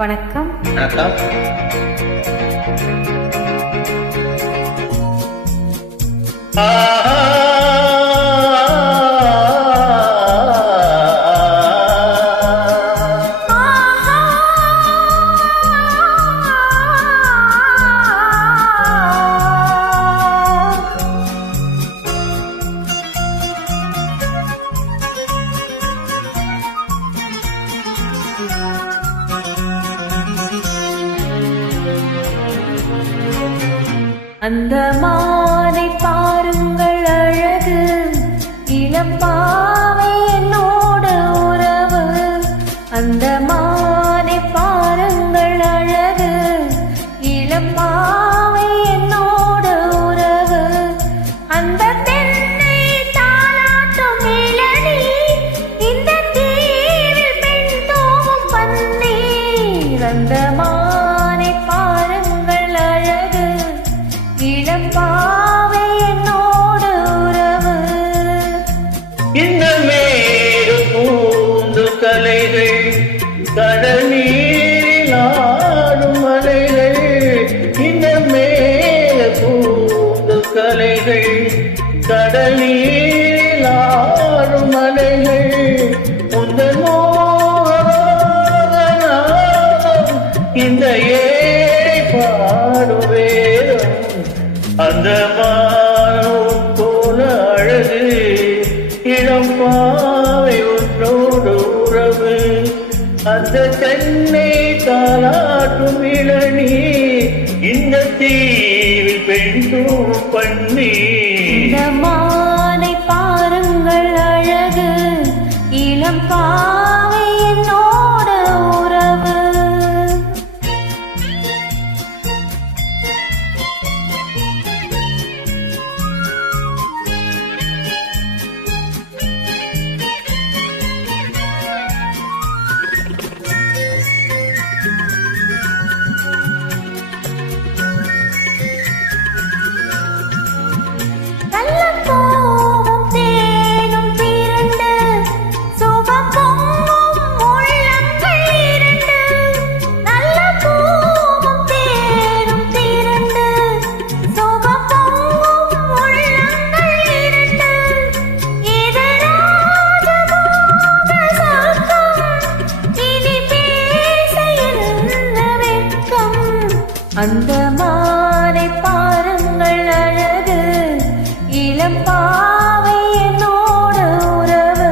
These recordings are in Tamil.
வணக்கம். வணக்கம். அந்த மானை பாருங்கள் அழகு, இளம்பாவை என்னோட உறவு. அந்த மானை பாருங்கள் அழகு, இளம்பாவை என்னோட உறவு. அந்த தென்னை தாலாட்டும் இளநீ, இந்த தீவில் பெண் தோவும் பன்னீர். அந்த மானை பாருங்கள் அழகு, இளம்பாவை என்னோட உறவு. இந்த மேடு பூந்து கலைகள், கடல் நீரில் ஆடும் அலைகள். இந்த மேடு பூந்து கலைகள், கடல் நீரில் ஆடும் அலைகள். உந்தன் மோகநாதம் இந்த ஏழை பாடுவேரும். அந்த மானம் போல அழகு, இளம்பாவை உன்னோடு உறவு. அந்த தென்னை தாலாட்டும் இளநீ, இந்த தீவில் பெண் தூவும் பன்னீர். இந்த மானை பாருங்கள் அழகு, இளம்பாவை என்னோட உறவு. அந்த மானை பாருங்கள் அழகு, இளம்பாவை என்னோட உறவு.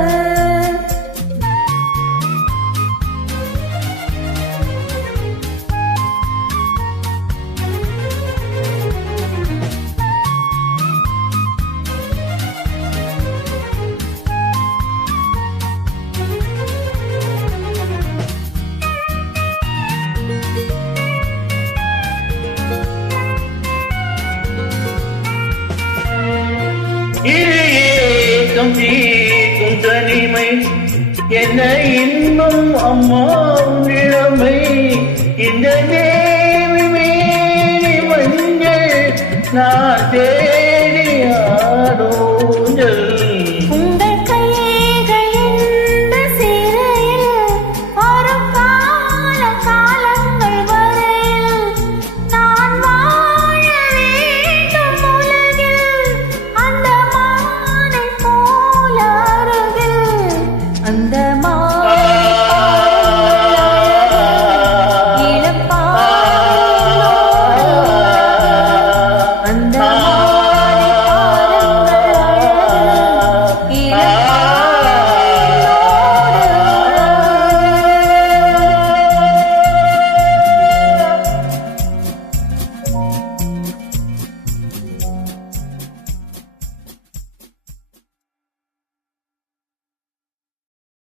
இது ஏக்கம் தீக்கும் தனிமை, என்ன இன்னும் அம்மாவும் இளமை. இந்த தேவி மேனி மஞ்சள் நான்